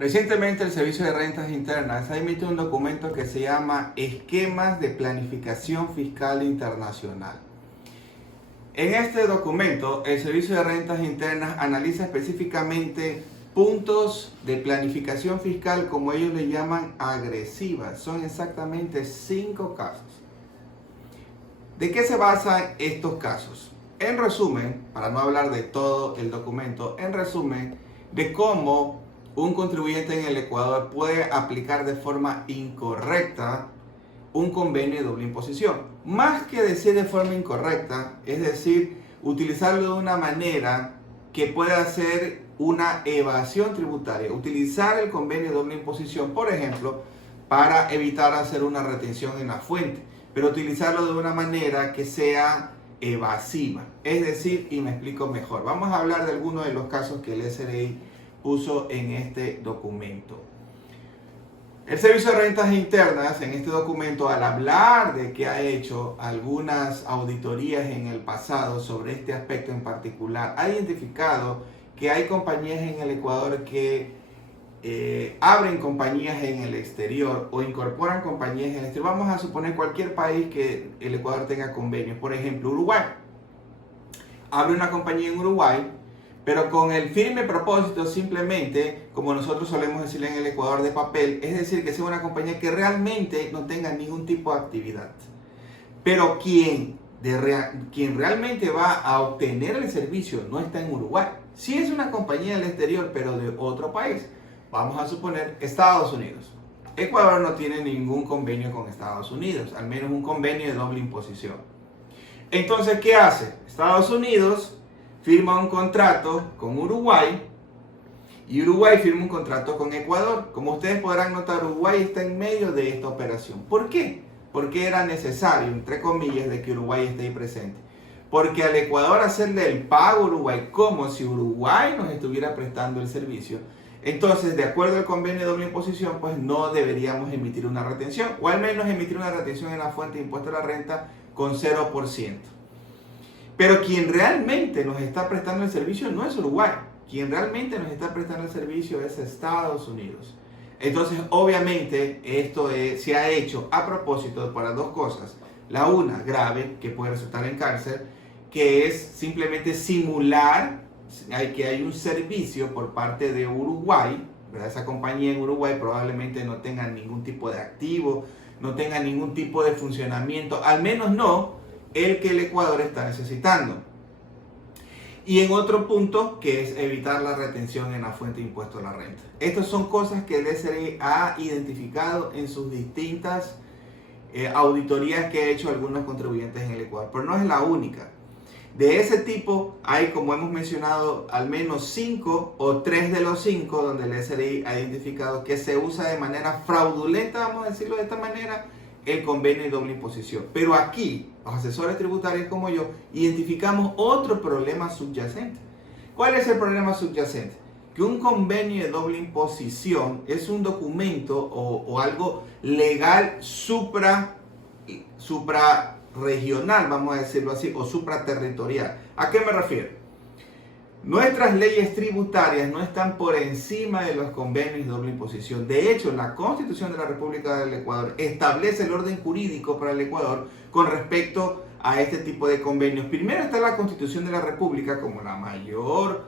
Recientemente el Servicio de Rentas Internas ha emitido un documento que se llama Esquemas de Planificación Fiscal Internacional. En este documento, el Servicio de Rentas Internas analiza específicamente puntos de planificación fiscal, como ellos le llaman, agresivas. Son exactamente 5 casos. ¿De qué se basan estos casos? En resumen, para no hablar de todo el documento, en resumen, de cómo un contribuyente en el Ecuador puede aplicar de forma incorrecta un convenio de doble imposición. Más que decir de forma incorrecta, es decir, utilizarlo de una manera que pueda ser una evasión tributaria. Utilizar el convenio de doble imposición, por ejemplo, para evitar hacer una retención en la fuente, pero utilizarlo de una manera que sea evasiva. Es decir, y me explico mejor. Vamos a hablar de algunos de los casos que el SRI puso en este documento. El Servicio de Rentas Internas en este documento, al hablar de que ha hecho algunas auditorías en el pasado sobre este aspecto en particular, ha identificado que hay compañías en el Ecuador que abren compañías en el exterior o incorporan compañías en el exterior. Vamos a suponer cualquier país que el Ecuador tenga convenios. Por ejemplo, Uruguay. Abre una compañía en Uruguay, pero con el firme propósito simplemente, como nosotros solemos decirle en el Ecuador, de papel, es decir, que sea una compañía que realmente no tenga ningún tipo de actividad. Pero quien realmente va a obtener el servicio no está en Uruguay. Sí es una compañía del exterior, pero de otro país. Vamos a suponer Estados Unidos. Ecuador no tiene ningún convenio con Estados Unidos, al menos un convenio de doble imposición. Entonces, ¿qué hace? Estados Unidos firma un contrato con Uruguay y Uruguay firma un contrato con Ecuador. Como ustedes podrán notar, Uruguay está en medio de esta operación. ¿Por qué? Porque era necesario, entre comillas, de que Uruguay esté ahí presente. Porque al Ecuador hacerle el pago a Uruguay como si Uruguay nos estuviera prestando el servicio, entonces, de acuerdo al convenio de doble imposición, pues no deberíamos emitir una retención, o al menos emitir una retención en la fuente de impuesto a la renta con 0%. Pero quien realmente nos está prestando el servicio no es Uruguay. Quien realmente nos está prestando el servicio es Estados Unidos. Entonces, obviamente, esto se ha hecho a propósito para dos cosas. La una, grave, que puede resultar en cárcel, que es simplemente simular que hay un servicio por parte de Uruguay, ¿verdad? Esa compañía en Uruguay probablemente no tenga ningún tipo de activo, no tenga ningún tipo de funcionamiento, al menos no el que el Ecuador está necesitando. Y en otro punto, que es evitar la retención en la fuente de impuesto a la renta. Estas son cosas que el SRI ha identificado en sus distintas auditorías que ha hecho algunos contribuyentes en el Ecuador, pero no es la única. De ese tipo hay, como hemos mencionado, al menos 5 o 3 de los 5 donde el SRI ha identificado que se usa de manera fraudulenta, vamos a decirlo de esta manera, el convenio de doble imposición. Pero aquí, los asesores tributarios como yo, identificamos otro problema subyacente. ¿Cuál es el problema subyacente? Que un convenio de doble imposición es un documento o algo legal suprarregional, vamos a decirlo así, o supraterritorial. ¿A qué me refiero? Nuestras leyes tributarias no están por encima de los convenios de doble imposición. De hecho, la Constitución de la República del Ecuador establece el orden jurídico para el Ecuador con respecto a este tipo de convenios. Primero está la Constitución de la República como la mayor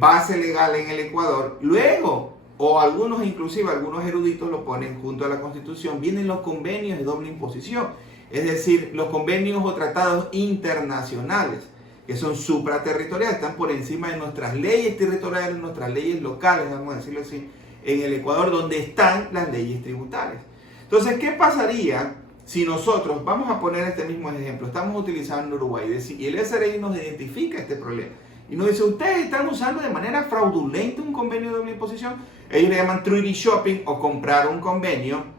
base legal en el Ecuador. Luego, o inclusive algunos eruditos lo ponen junto a la Constitución, vienen los convenios de doble imposición. Es decir, los convenios o tratados internacionales, que son supraterritoriales, están por encima de nuestras leyes territoriales, nuestras leyes locales, vamos a decirlo así, en el Ecuador, donde están las leyes tributarias. Entonces, ¿qué pasaría si nosotros, vamos a poner este mismo ejemplo, estamos utilizando Uruguay y el SRI nos identifica este problema y nos dice, ustedes están usando de manera fraudulenta un convenio de doble imposición? Ellos le llaman treaty shopping o comprar un convenio,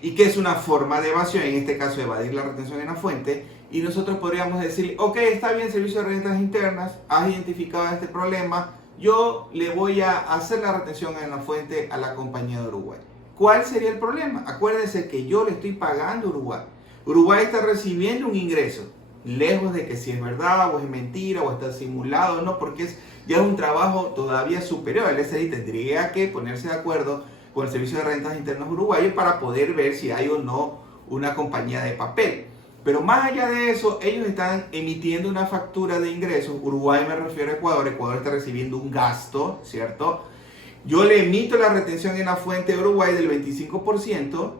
y que es una forma de evasión, en este caso evadir la retención en la fuente, y nosotros podríamos decir, ok, está bien, Servicio de Rentas Internas, has identificado este problema, yo le voy a hacer la retención en la fuente a la compañía de Uruguay. ¿Cuál sería el problema? Acuérdense que yo le estoy pagando a Uruguay. Uruguay está recibiendo un ingreso, lejos de que si es verdad o es mentira o está simulado, no, porque ya es un trabajo todavía superior. El SRI tendría que ponerse de acuerdo con el Servicio de Rentas Internas uruguayo para poder ver si hay o no una compañía de papel. Pero más allá de eso, ellos están emitiendo una factura de ingresos. Uruguay, me refiero a Ecuador. Ecuador está recibiendo un gasto, ¿cierto? Yo le emito la retención en la fuente de Uruguay del 25%.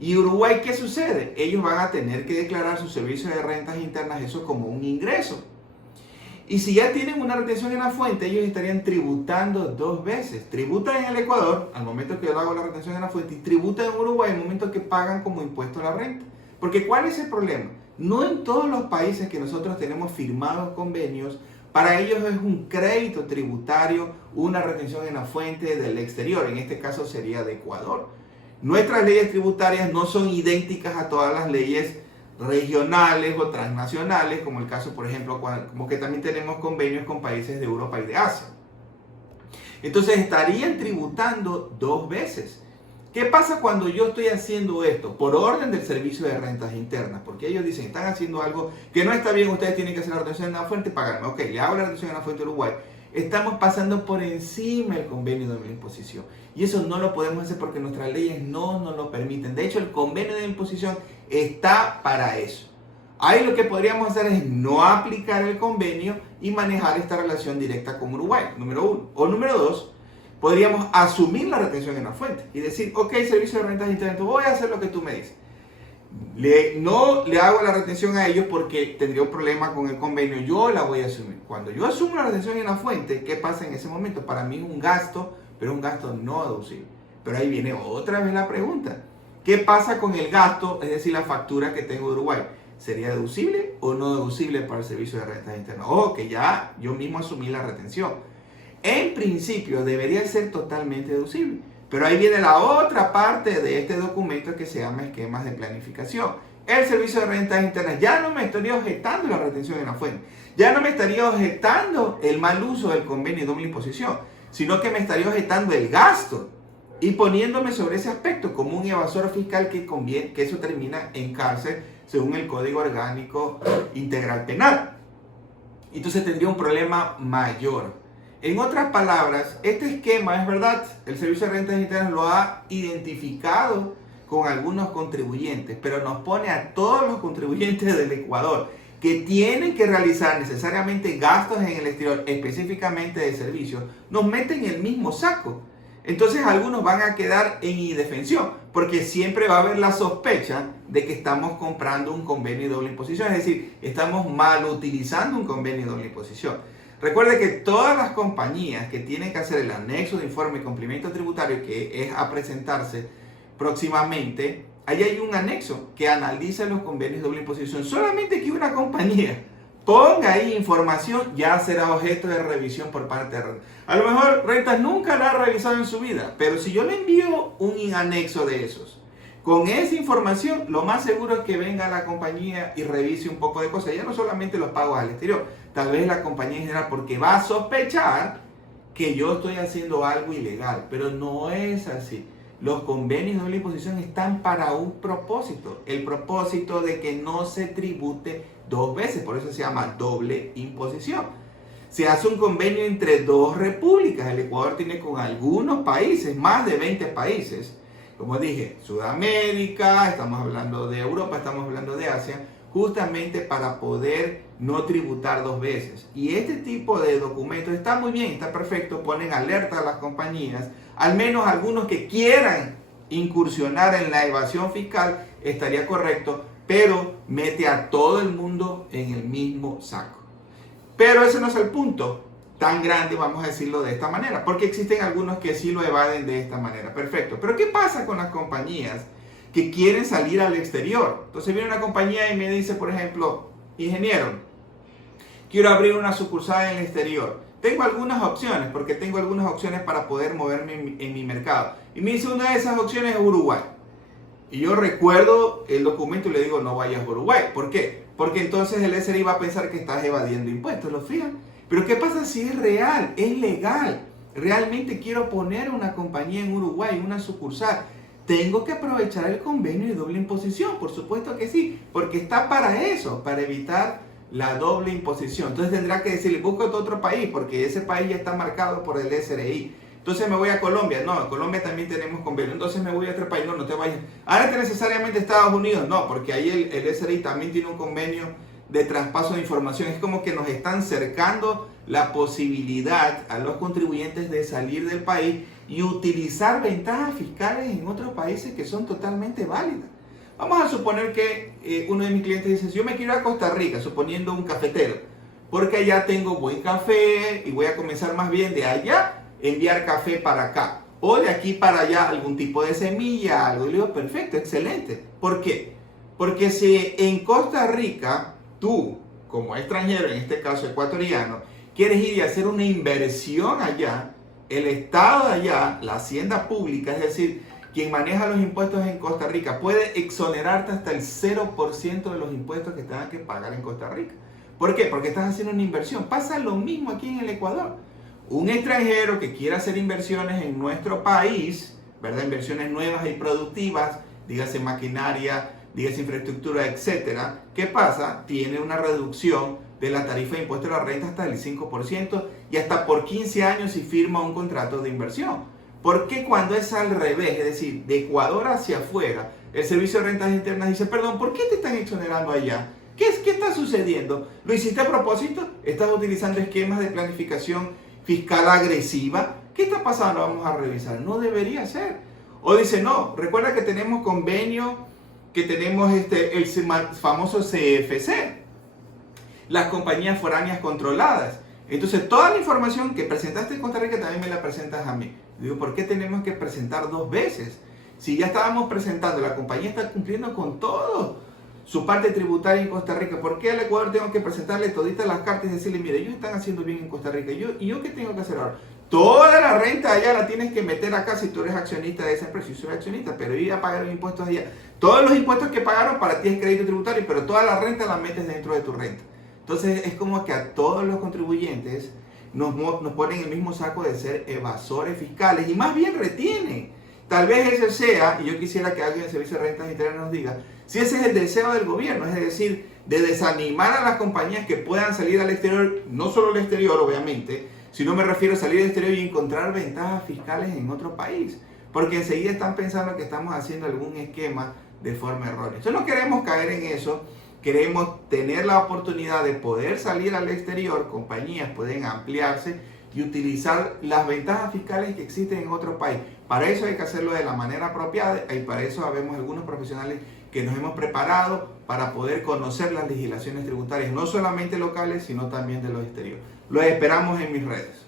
¿Y Uruguay qué sucede? Ellos van a tener que declarar su servicio de rentas internas eso como un ingreso. Y si ya tienen una retención en la fuente, ellos estarían tributando 2 veces. Tributan en el Ecuador, al momento que yo hago la retención en la fuente, y tributan en Uruguay, al momento que pagan como impuesto a la renta. Porque ¿cuál es el problema? No en todos los países que nosotros tenemos firmados convenios, para ellos es un crédito tributario, una retención en la fuente del exterior. En este caso sería de Ecuador. Nuestras leyes tributarias no son idénticas a todas las leyes regionales o transnacionales, como el caso, por ejemplo, como que también tenemos convenios con países de Europa y de Asia. Entonces estarían tributando 2 veces. ¿Qué pasa cuando yo estoy haciendo esto? Por orden del Servicio de Rentas Internas, porque ellos dicen, están haciendo algo que no está bien, ustedes tienen que hacer la retención en la fuente y pagarme. Ok, le hago la retención en la fuente de Uruguay. Estamos pasando por encima del convenio de doble imposición. Y eso no lo podemos hacer porque nuestras leyes no nos lo permiten. De hecho, el convenio de imposición está para eso. Ahí lo que podríamos hacer es no aplicar el convenio y manejar esta relación directa con Uruguay, número 1. O número 2, podríamos asumir la retención en la fuente y decir, ok, Servicio de Rentas Internas, voy a hacer lo que tú me dices. No le hago la retención a ellos porque tendría un problema con el convenio, yo la voy a asumir. Cuando yo asumo la retención en la fuente, ¿qué pasa en ese momento? Para mí es un gasto, pero un gasto no deducible. Pero ahí viene otra vez la pregunta. ¿Qué pasa con el gasto, es decir, la factura que tengo de Uruguay? ¿Sería deducible o no deducible para el Servicio de Rentas Internas? Ojo, que ya yo mismo asumí la retención. En principio debería ser totalmente deducible. Pero ahí viene la otra parte de este documento que se llama esquemas de planificación. El Servicio de Rentas Internas ya no me estaría objetando la retención en la fuente. Ya no me estaría objetando el mal uso del convenio de doble imposición, sino que me estaría objetando el gasto y poniéndome sobre ese aspecto como un evasor fiscal que eso termina en cárcel según el Código Orgánico Integral Penal. Entonces tendría un problema mayor. En otras palabras, este esquema es verdad, el Servicio de Rentas Internas lo ha identificado con algunos contribuyentes, pero nos pone a todos los contribuyentes del Ecuador que tienen que realizar necesariamente gastos en el exterior, específicamente de servicios, nos meten en el mismo saco. Entonces algunos van a quedar en indefensión, porque siempre va a haber la sospecha de que estamos comprando un convenio de doble imposición, es decir, estamos mal utilizando un convenio de doble imposición. Recuerde que todas las compañías que tienen que hacer el anexo de informe y cumplimiento tributario, que es a presentarse próximamente, ahí hay un anexo que analiza los convenios de doble imposición. Solamente que una compañía ponga ahí información, ya será objeto de revisión por parte de Rentas. A lo mejor Rentas nunca la ha revisado en su vida, pero si yo le envío un anexo de esos, con esa información, lo más seguro es que venga la compañía y revise un poco de cosas. Ya no solamente los pagos al exterior, tal vez la compañía en general, porque va a sospechar que yo estoy haciendo algo ilegal. Pero no es así. Los convenios de doble imposición están para un propósito. El propósito de que no se tribute 2 veces. Por eso se llama doble imposición. Se hace un convenio entre 2 repúblicas. El Ecuador tiene con algunos países, más de 20 países. Como dije, Sudamérica, estamos hablando de Europa, estamos hablando de Asia, justamente para poder no tributar 2 veces. Y este tipo de documentos está muy bien, está perfecto, ponen alerta a las compañías, al menos algunos que quieran incursionar en la evasión fiscal, estaría correcto, pero mete a todo el mundo en el mismo saco. Pero ese no es el punto tan grande, vamos a decirlo de esta manera, porque existen algunos que sí lo evaden de esta manera. Perfecto, pero ¿qué pasa con las compañías que quieren salir al exterior? Entonces viene una compañía y me dice, por ejemplo, ingeniero, quiero abrir una sucursal en el exterior. Tengo algunas opciones, porque tengo algunas opciones para poder moverme en mi mercado. Y me dice, una de esas opciones es Uruguay. Y yo recuerdo el documento y le digo, no vayas a Uruguay. ¿Por qué? Porque entonces el SRI va a pensar que estás evadiendo impuestos, ¿lo fijan? Pero ¿qué pasa si es real, es legal? Realmente quiero poner una compañía en Uruguay, una sucursal. tengo que aprovechar el convenio de doble imposición, por supuesto que sí, porque está para eso, para evitar la doble imposición. Entonces tendrá que decirle, busca otro país, porque ese país ya está marcado por el SRI. Entonces me voy a Colombia, no, en Colombia también tenemos convenio. Entonces me voy a otro país, no, no te vayas. Ahora que necesariamente Estados Unidos, no, porque ahí el SRI también tiene un convenio de traspaso de información. Es como que nos están cercando la posibilidad a los contribuyentes de salir del país y utilizar ventajas fiscales en otros países que son totalmente válidas. Vamos a suponer que uno de mis clientes dice, yo me quiero ir a Costa Rica, suponiendo un cafetero, porque allá tengo buen café y voy a comenzar más bien de allá enviar café para acá, o de aquí para allá algún tipo de semilla, algo. Y le digo, perfecto, excelente. ¿Por qué? Porque si en Costa Rica tú, como extranjero, en este caso ecuatoriano, quieres ir y hacer una inversión allá, el Estado de allá, la hacienda pública, es decir, quien maneja los impuestos en Costa Rica, puede exonerarte hasta el 0% de los impuestos que tengas que pagar en Costa Rica. ¿Por qué? Porque estás haciendo una inversión. Pasa lo mismo aquí en el Ecuador. Un extranjero que quiera hacer inversiones en nuestro país, ¿verdad? Inversiones nuevas y productivas, dígase maquinaria, dígase infraestructura, etcétera. ¿Qué pasa? Tiene una reducción de la tarifa de impuesto a la renta hasta el 5% y hasta por 15 años si firma un contrato de inversión. ¿Por qué cuando es al revés? Es decir, de Ecuador hacia afuera, el Servicio de Rentas Internas dice, perdón, ¿por qué te están exonerando allá? ¿Qué está sucediendo? ¿Lo hiciste a propósito? ¿Estás utilizando esquemas de planificación fiscal agresiva? ¿Qué está pasando? Vamos a revisar. No debería ser. O dice, no, recuerda que tenemos convenio, que tenemos el famoso CFC, las compañías foráneas controladas. Entonces, toda la información que presentaste en Costa Rica también me la presentas a mí. Digo, ¿por qué tenemos que presentar dos veces? Si ya estábamos presentando, la compañía está cumpliendo con todo su parte tributaria en Costa Rica, ¿por qué al Ecuador tengo que presentarle toditas las cartas y decirle, mire, ellos están haciendo bien en Costa Rica? ¿Y yo qué tengo que hacer ahora? Toda la renta allá la tienes que meter acá si tú eres accionista de esa empresa. Yo soy accionista, pero ellos ya pagaron impuestos allá. Todos los impuestos que pagaron para ti es crédito tributario, pero toda la renta la metes dentro de tu renta. Entonces es como que a todos los contribuyentes nos ponen en el mismo saco de ser evasores fiscales y más bien retienen. Tal vez ese sea, y yo quisiera que alguien del Servicio de Rentas Internas nos diga, si ese es el deseo del gobierno, es decir, de desanimar a las compañías que puedan salir al exterior, no solo al exterior obviamente, sino me refiero a salir al exterior y encontrar ventajas fiscales en otro país, porque enseguida están pensando que estamos haciendo algún esquema de forma errónea. Entonces no queremos caer en eso. Queremos tener la oportunidad de poder salir al exterior, compañías pueden ampliarse y utilizar las ventajas fiscales que existen en otro país. Para eso hay que hacerlo de la manera apropiada y para eso habemos algunos profesionales que nos hemos preparado para poder conocer las legislaciones tributarias, no solamente locales, sino también de los exteriores. Los esperamos en mis redes.